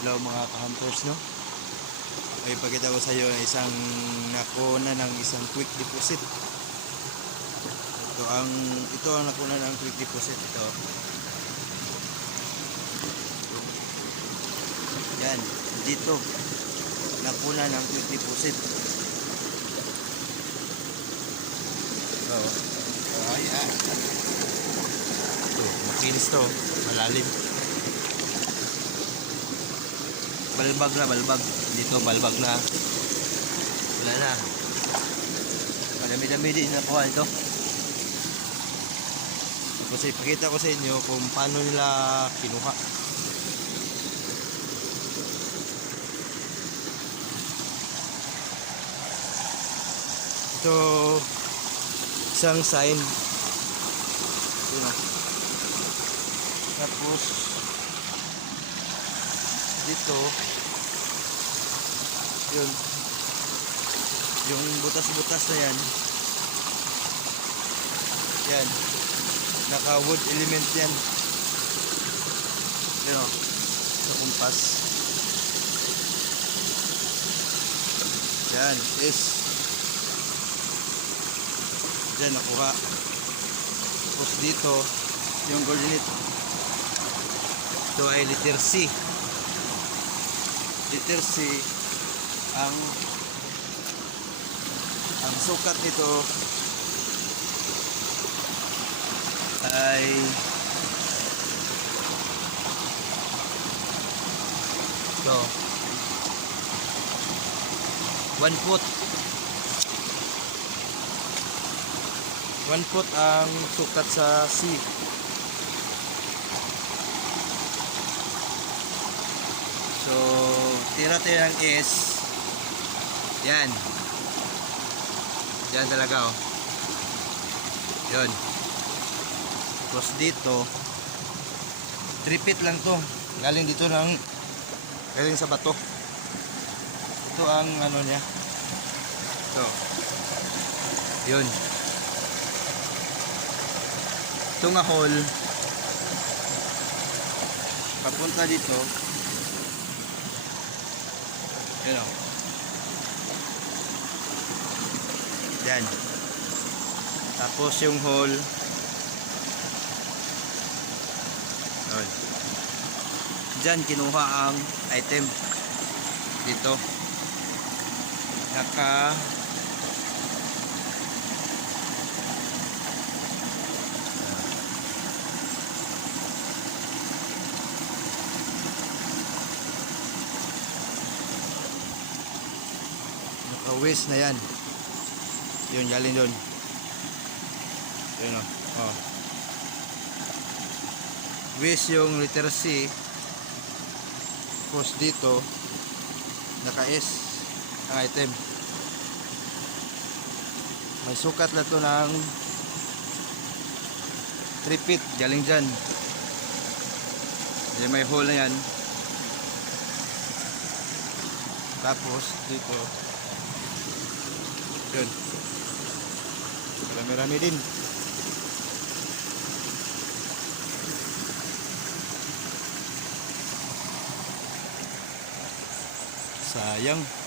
adlaw mga ka-hunters, no? Ay ipakita ko sa iyo na isang nakuna ng isang quick deposit. Ito ang nakuna ng quick deposit ito. Yan, dito nakuna ng quick deposit. So, ayan. Ito, makinis to, malalim. Balbag na, balbag. Dito, balbag na. Wala na. Madami-dami din nakuha ito. Tapos ipakita ko sa inyo kung paano nila kinuha. Ito, isang sign. Ito. Tapos, dito yun yung butas-butas na yan naka wood element yan yun sa kumpas yan is dyan nakuha. Tapos dito yung coordinate ito ay letter C. Letter C ang sukat nito ay ito 1 foot. 1 foot ang sukat sa C. So, tira tayo ng S. Yan. Yan talaga, oh. Yun. Tapos dito, 3 feet lang to. Galing dito galing sa bato. Ito ang ano niya. Ito. Yun. Ito nga hole. Papunta dito. Yun o. Yan. Tapos yung hole. Yun. Diyan kinuha ang item. Dito. Waste na yan. Yun, galing doon. Yun o. Oh. Waste yung letter C. Tapos dito naka S ang item. May sukat na to ng 3 feet. Galing dyan. Yan, may hole na yan. Tapos dito yun, marami-rami din. Sayang.